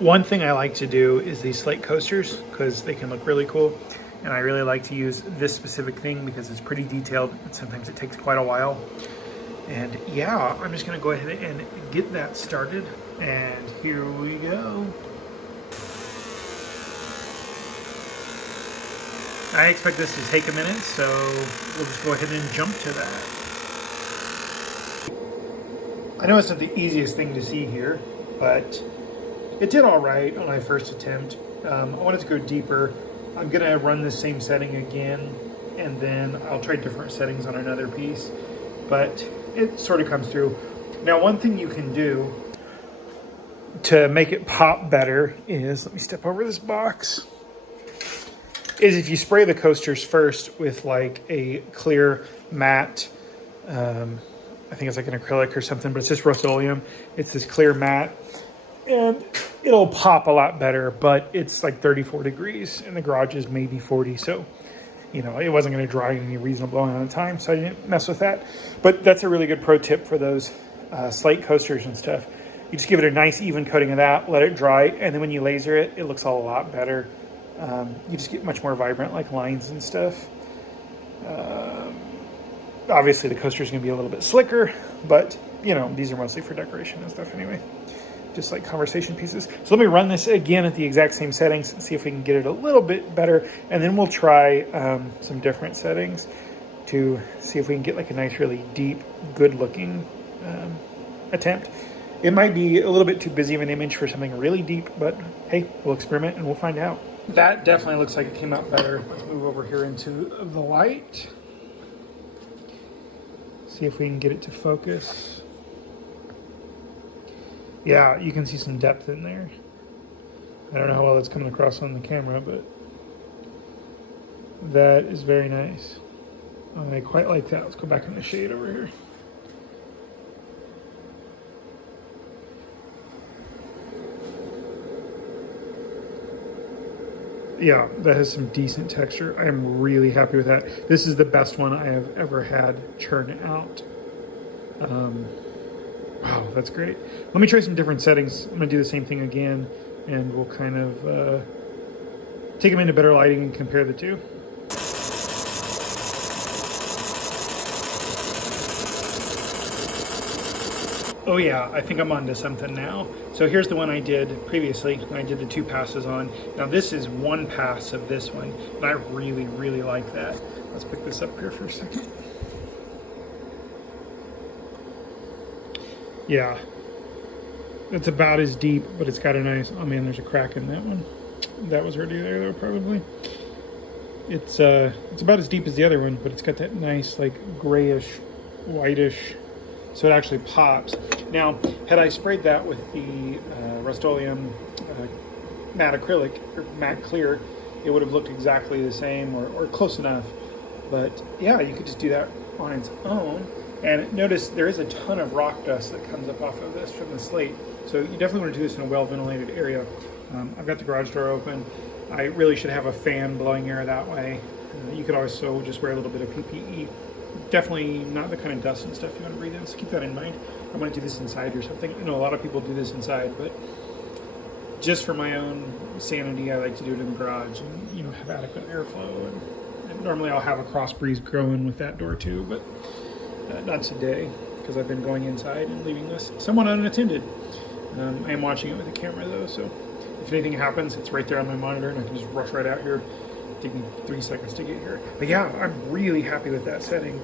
One thing I like to do is these slate coasters because they can look really cool. And I really like to use this specific thing because it's pretty detailed and sometimes it takes quite a while. And yeah, I'm just gonna go ahead and get that started. And here we go. I expect this to take a minute, so we'll just go ahead and jump to that. I know it's not the easiest thing to see here, but it did all right on my first attempt. I wanted to go deeper. I'm gonna run the same setting again, and then I'll try different settings on another piece, but it sort of comes through. Now, one thing you can do to make it pop better is, let me step over this box, is if you spray the coasters first with like a clear matte, I think it's like an acrylic or something, but it's just Rust-Oleum. It's this clear matte, and it'll pop a lot better, but it's like 34 degrees and the garage is maybe 40. So, you know, it wasn't going to dry in any reasonable amount of time, so I didn't mess with that. But that's a really good pro tip for those slate coasters and stuff. You just give it a nice even coating of that, let it dry, and then when you laser it, it looks a lot better. You just get much more vibrant like lines and stuff. Obviously the coaster is going to be a little bit slicker, but you know, these are mostly for decoration and stuff anyway, just like conversation pieces. So let me run this again at the exact same settings and see if we can get it a little bit better, and then we'll try some different settings to see if we can get like a nice, really deep, good looking attempt. It might be a little bit too busy of an image for something really deep, but hey, we'll experiment and we'll find out. That definitely looks like it came out better. Let's move over here into the light. See if we can get it to focus. Yeah, you can see some depth in there. I don't know how well that's coming across on the camera, but that is very nice. I quite like that. Let's go back in the shade over here. Yeah, that has some decent texture. I am really happy with that. This is the best one I have ever had churn out. Wow, that's great. Let me try some different settings. I'm gonna do the same thing again, and we'll kind of take them into better lighting and compare the two. Oh yeah, I think I'm onto something now. So here's the one I did previously. I did the 2 passes on. Now this is 1 pass of this one, and I really, really like that. Let's pick this up here for a second. Yeah, it's about as deep, but it's got a nice, oh man, there's a crack in that one. That was already there though, probably. It's about as deep as the other one, but it's got that nice like grayish, whitish, so it actually pops. Now, had I sprayed that with the Rust-Oleum matte acrylic, or matte clear, it would have looked exactly the same or close enough. But yeah, you could just do that on its own. And notice there is a ton of rock dust that comes up off of this from the slate. So you definitely want to do this in a well-ventilated area. I've got the garage door open. I really should have a fan blowing air that way. You could also just wear a little bit of PPE. Definitely not the kind of dust and stuff you want to breathe in, so keep that in mind. I want to do this inside or something. I know a lot of people do this inside, but just for my own sanity, I like to do it in the garage and, you know, have adequate airflow. And normally I'll have a cross breeze growing with that door too, but not today because I've been going inside and leaving this somewhat unattended. I am watching it with the camera though, so if anything happens, it's right there on my monitor and I can just rush right out here. Take me 3 seconds to get here. But yeah, I'm really happy with that setting.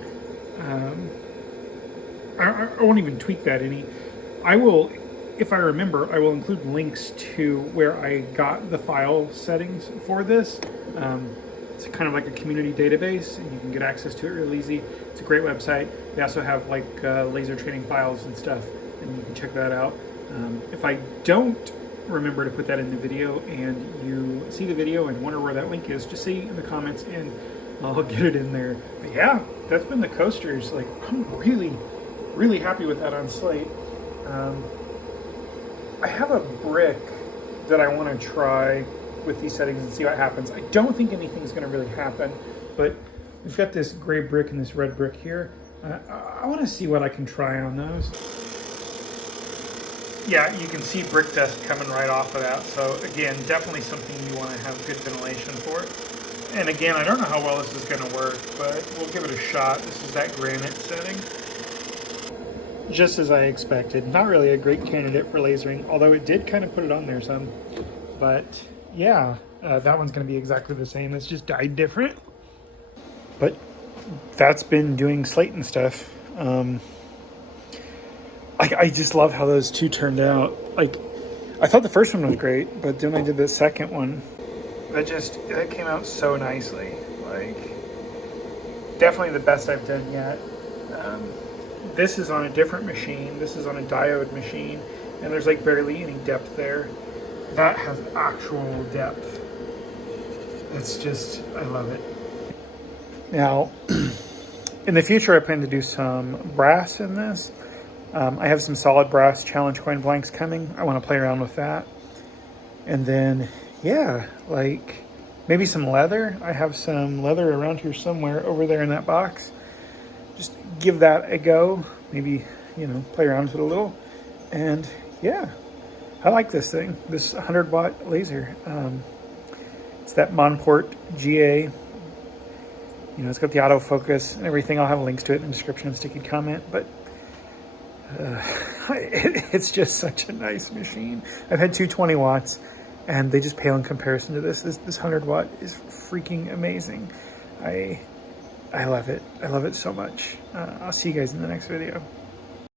I won't even tweak that any. I will, if I remember, I will include links to where I got the file settings for this. It's kind of like a community database, and you can get access to it real easy. It's a great website. They also have like laser training files and stuff, and you can check that out. If I don't remember to put that in the video and you see the video and wonder where that link is, just say in the comments and I'll get it in there. But yeah, that's been the coasters. Like, I'm really happy with that on slate. I have a brick that I want to try with these settings and see what happens. I don't think anything's going to really happen, but we've got this gray brick and this red brick here. I want to see what I can try on those. yeah, you can see brick dust coming right off of that. So again, definitely something you want to have good ventilation for. And again, I don't know how well this is going to work, but we'll give it a shot. This is that granite setting. Just as I expected. Not really a great candidate for lasering, although it did kind of put it on there some. But yeah, that one's going to be exactly the same. It's just dyed different. But that's been doing slate and stuff. I just love how those two turned out. Like, I thought the first one was great, but then I did the second one. That came out so nicely. Like, definitely the best I've done yet. This is on a different machine. This is on a diode machine, and there's like barely any depth there. That has actual depth. It's just, I love it. Now, in the future, I plan to do some brass in this. I have some solid brass challenge coin blanks coming. I want to play around with that. And then, yeah, like maybe some leather. I have some leather around here somewhere over there in that box. Just give that a go. Maybe, you know, play around with it a little. And yeah, I like this thing, this 100-watt laser. It's that Monport GA. You know, it's got the autofocus and everything. I'll have links to it in the description and sticky comment, but it's just such a nice machine. I've had 220 watts and they just pale in comparison to this. This 100-watt is freaking amazing. I love it. I love it so much. I'll see you guys in the next video.